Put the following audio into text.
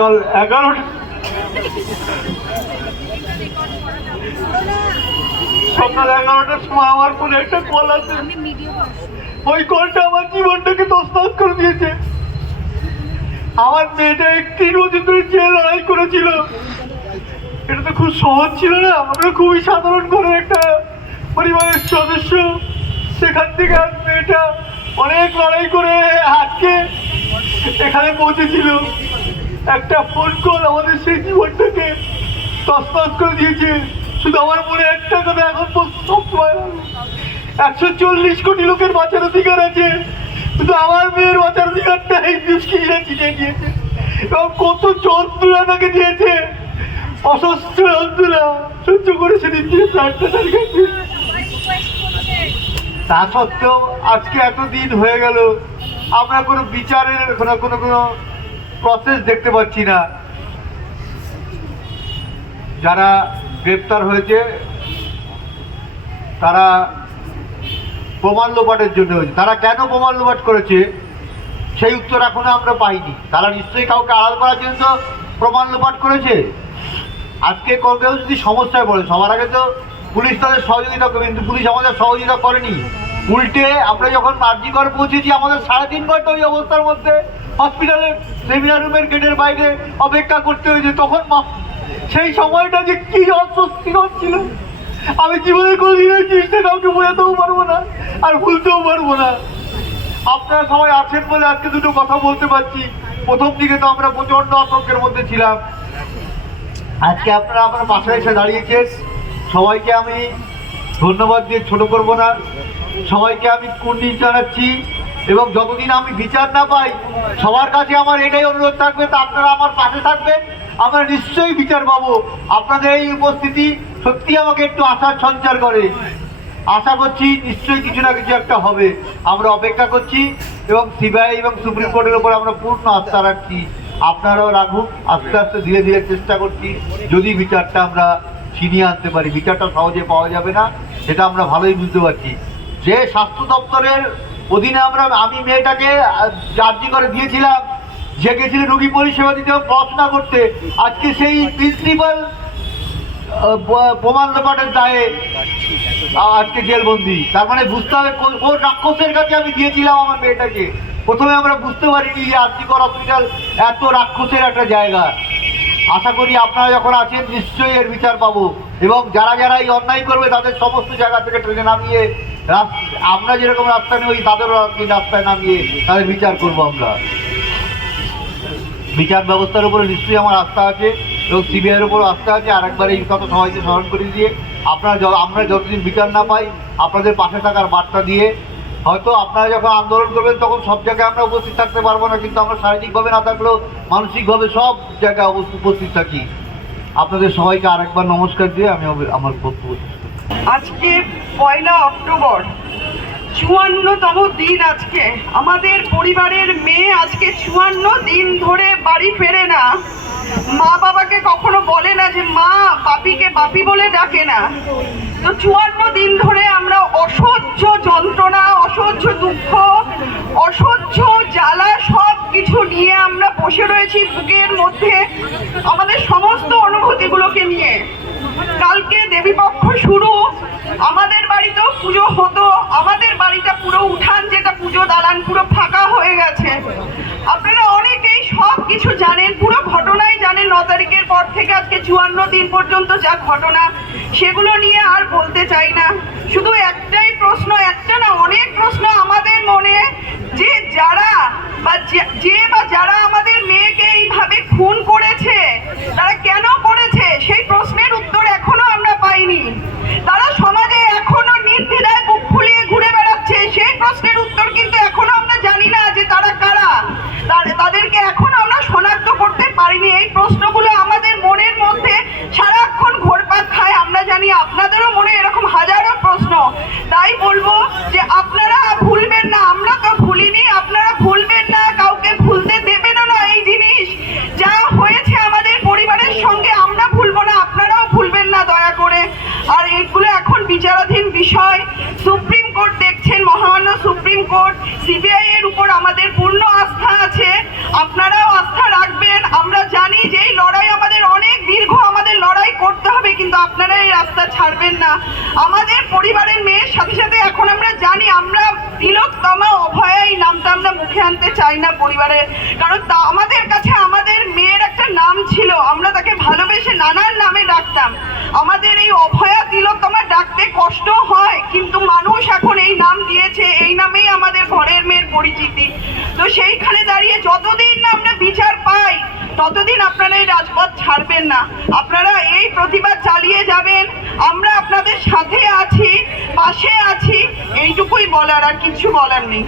সকাল এগারোটা। সকাল এগারোটার সময় আমার ফোনে একটা কল আছে ওই কলটা আমার জীবনটাকে তসতস করে দিয়েছে। আমার মেয়েটা একটি বছর ধরে যে লড়াই করেছিল এটা তো খুব সহজ ছিল না। আমরা খুবই সাধারণ ঘরের একটা পরিবারের সদস্য। সেখান থেকে আর মেয়েটা অনেক লড়াই করে আজকে এখানে পৌঁছেছিল। একটা ফোন কল আমাদের সেই জীবনটাকে তসতস করে দিয়েছে। শুধু আমার মনে একটা কথা, এখন সবসময় একশো চল্লিশ কোটি লোকের বাঁচার অধিকার আছে। কিন্তু আমার মেয়ের বাঁচার অধিকারটা এই দুষ্কৃতীরা চিনে দিয়েছে এবং কত যন্ত্রণা তাকে দিয়েছে। অসুস্থ যন্ত্রণা সহ্য করে সেদিন দিয়ে প্রাণটা তার তা সত্ত্বেও আজকে এত দিন হয়ে গেল। আমরা কোনো বিচারের কোনো কোনো কোনো প্রসেস দেখতে পাচ্ছি না। যারা গ্রেপ্তার হয়েছে, তারা প্রমাণ লোপাটের জন্য হয়েছে। তারা কেন প্রমাণ লোপাট করেছে, সেই উত্তর এখনও আমরা পাইনি। তারা নিশ্চয়ই কাউকে আড়াল করার জন্য তো প্রমাণ লোপাট করেছে। আজকে কেউ যদি সমস্যায় পড়ে, সবার আগে তো পুলিশ তাদের সহযোগিতা করে কিন্তু পুলিশ আমাদের সহযোগিতা করেনি। উল্টে আমরা যখন মার্জিকর পৌঁছেছি, আমাদের সাড়ে তিন ঘণ্টা ওই অবস্থার মধ্যে হসপিটালের সেমিনার রুমের গেটের বাইরে অপেক্ষা করতে হয়েছে। তখন সেই সময়টা যে কি অস্বস্তি হচ্ছিল আমি জীবনে কোনোদিন জিনিসটা কাউকে বোঝাতেও পারব না আর ভুলতেও পারব না। আপনারা সবাই আছেন বলে আজকে দুটো কথা বলতে পারছি। প্রথম দিকে তো আমরা প্রচণ্ড আতঙ্কের মধ্যে ছিলাম। আজকে আপনারা আমার পাশে এসে দাঁড়িয়েছেন। সবাইকে আমি ধন্যবাদ দিয়ে ছোট করব না। সবাইকে আমি কুন্ডি জানাচ্ছি এবং যতদিন আমি বিচার না পাই, সবার কাছে আমার এটাই অনুরোধ থাকবে তা আপনারা আমার পাশে থাকবেন। আমরা নিশ্চয়ই বিচার পাবো। আপনাদের এই উপস্থিতি সত্যি আমাকে একটু আশার সঞ্চার করে। আশা করছি নিশ্চয়ই কিছু না কিছু একটা হবে। আমরা অপেক্ষা করছি এবং সিবিআই এবং সুপ্রিম কোর্টের উপর আমরা পূর্ণ আস্থা রাখছি। আপনারাও রাখুন, আস্তে আস্তে ধীরে ধীরে চেষ্টা করছি। যদি বিচারটা আমরা ছিনিয়ে আনতে পারি, বিচারটা সহজে পাওয়া যাবে না, সেটা আমরা ভালোই বুঝতে পারছি। যে স্বাস্থ্য দপ্তরের অধীনে আমরা, আমি মেয়েটাকে চার্জি করে দিয়েছিলাম, যে গেছিল রুগী পরিষেবা দিতে পড়াশোনা করতে, আজকে সেই প্রিন্সিপাল প্রমাণ লোপাটের দায়ে আজকে জেলবন্দি। তার মানে বুঝতে হবে কোন রাক্ষসের কাছে আমি দিয়েছিলাম আমার মেয়েটাকে। প্রথমে আমরা বুঝতে পারিনি যে আর্জিকর হসপিটাল এত রাক্ষসের একটা জায়গা। আশা করি আপনারা যখন আছেন, নিশ্চয়ই এর বিচার পাবো। এবং যারা যারা এই অন্যায় করবে, তাদের সমস্ত জায়গা থেকে ট্রেনে নামিয়ে আমরা যেরকম রাস্তায় নেই তাদেরও কি রাস্তায় নামিয়ে তাদের বিচার করব আমরা বিচার ব্যবস্থার উপরে নিশ্চয়ই আমার আস্থা আছে এবং সিবিআইয়ের উপর আস্থা আছে আরেকবার এই কথা সবাইকে স্মরণ করে দিয়ে আপনারা আমরা যতদিন বিচার না পাই, আপনাদের পাশে থাকার বার্তা দিয়ে হয়তো আপনারা যখন আন্দোলন করবেন, তখন সব জায়গায় আমরা উপস্থিত থাকতে পারব না, কিন্তু আমরা শারীরিকভাবে না থাকলেও মানসিকভাবে সব জায়গায় উপস্থিত থাকি আপনাদের সবাইকে আরেকবার নমস্কার দিয়ে আমি আমার বক্তব্য। আজকে পয়লা অক্টোবর। চুয়ান্নতম দিন আজকে। আমাদের পরিবারের মেয়ে আজকে চুয়ান্ন দিন ধরে বাড়ি ফেরে না। মা বাবাকে কখনো বলে না যে, মা, বাপিকে বাপি বলে ডাকে না। তো চুয়ান্ন দিন ধরে আমরা অসহ্য যন্ত্রণা, অসহ্য দুঃখ, অসহ্য জ্বালা সব কিছু নিয়ে আমরা বসে রয়েছি বুকের মধ্যে। আপনারা অনেকেই সব কিছু জানেন, পুরো ঘটনাই জানেন ন তারিখের পর থেকে, আজকে চুয়ান্ন দিন পর্যন্ত যা ঘটনা, সেগুলো নিয়ে আর বলতে চাই না। শুধু একটাই প্রশ্ন, একটা না, অনেক সুপ্রিম কোর্ট সিবিআই এর উপর আমাদের পূর্ণ আস্থা আছে। আপনারাও আস্থা রাখবেন। আমরা জানি যে এই লড়াই আমাদের অনেক দীর্ঘ, আমাদের লড়াই করতে হবে, কিন্তু আপনারা এই রাস্তা ছাড়বেন না। আমাদের পরিবারের মেয়ের সাথে সাথে এখন আমরা জানি, আমরা তিলকতমা অভয়া এই নামটা আমরা মুখে আনতে চাই না পরিবারের। কারণ তা আমাদের কাছে আমাদের মেয়ের একটা নাম ছিল, আমরা তাকে ভালোবেসে নানান নামে ডাকতাম। আমাদের এই অভয়া তিলোত্তমা ডাকতে কষ্ট হয়, কিন্তু মানুষ এখন এই নাম দিয়েছে, এই নামেই আমাদের ঘরের মেয়ের পরিচিতি। তো সেইখানে দাঁড়িয়ে যতদিন না আমরা বিচার পাই, ততদিন আপনারা এই রাজপথ ছাড়বেন না। আপনারা এই প্রতিবাদ চালিয়ে যাবেন। আমরা আপনাদের সাথে আছি, পাশে আছি, এইটুকুই বলার, আর কিছু বলার নেই।